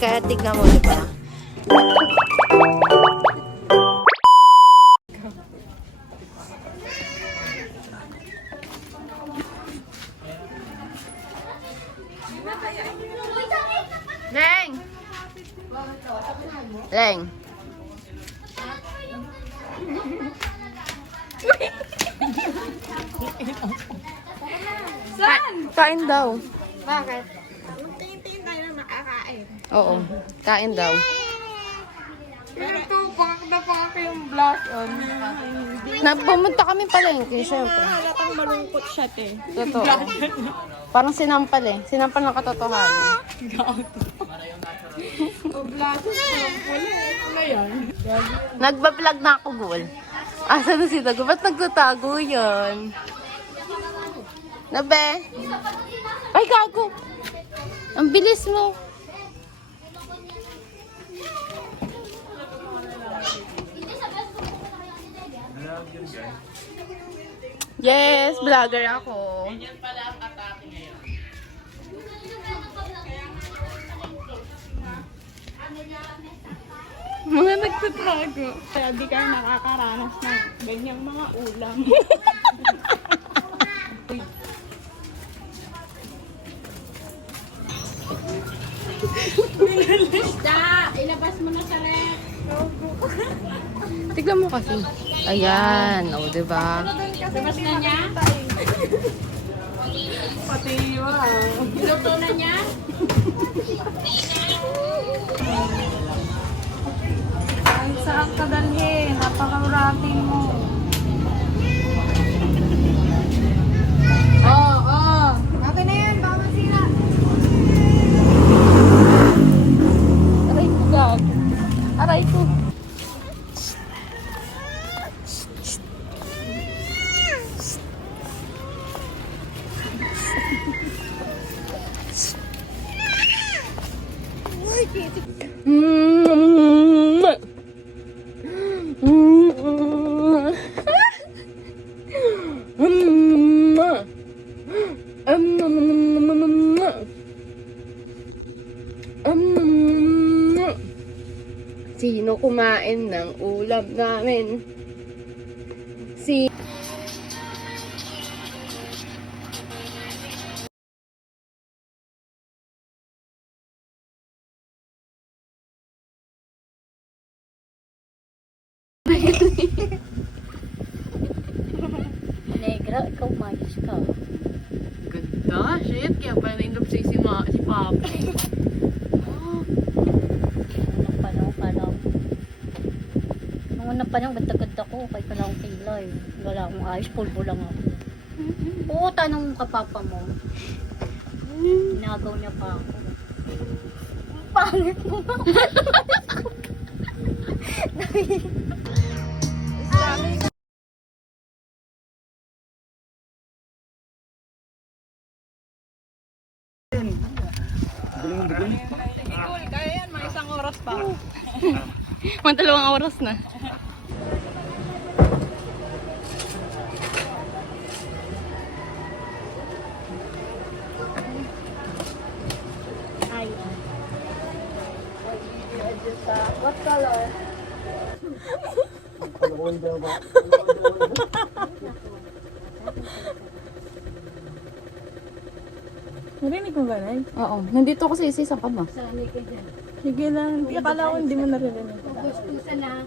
Kaya tignan mo, di ba? Leng! Leng! Saan? Kain daw. Bakit? Tingin-tingin tayo na makakain. Oo, kain daw. Ito, bakit na pa yung blush on? Pumunta kami palengke, syempre. Halatang malungkot siya, te. Totoo. Parang sinampal eh. Sinampal ng katotohanan. O, blush ko lang pala. Ano yan? Nagbablog na ako, Gul. Asa na si Dago? Ba't nagtatago yun? Nabe? Ay, gago! Ang bilis mo! Yes, vlogger ako. Mga nagtatago. Kaya di kayo nakakaranas ng ganyang mga ulam. Da! Ilabas mo na sa ref. Tignan mo kasi. Ayan, o, diba? Labas na niya? Pati yun. Luto na niya? Kahit saan ka dalhin, napaka-wrapping mo. Oo. Okay na yan, baka masira. Aray ko, gag. Aray ko. Sino kumain ng ulam namin? Si Negra, ikaw mayos ka. ganda, shit. Kaya pala na-inlove sa'yo si Papa. Unang panahon ka lang. Nung unang panahon, ganda-ganda ko. Kahit wala akong kilay. Wala akong ayos, pulbo lang ako. Oo, tanong mo kapapa mo. Inagaw niya pa ako. Ang pangit mo. Cool, kaya yan, may isang oras pa. Mga 2 oras na. Ay. What color? Narinig mo ba, Nay? Oo. Nandito ako sa isa ka ba? Saan ka dyan? Sige lang. Akala ko hindi mo naririnig. Gusto na.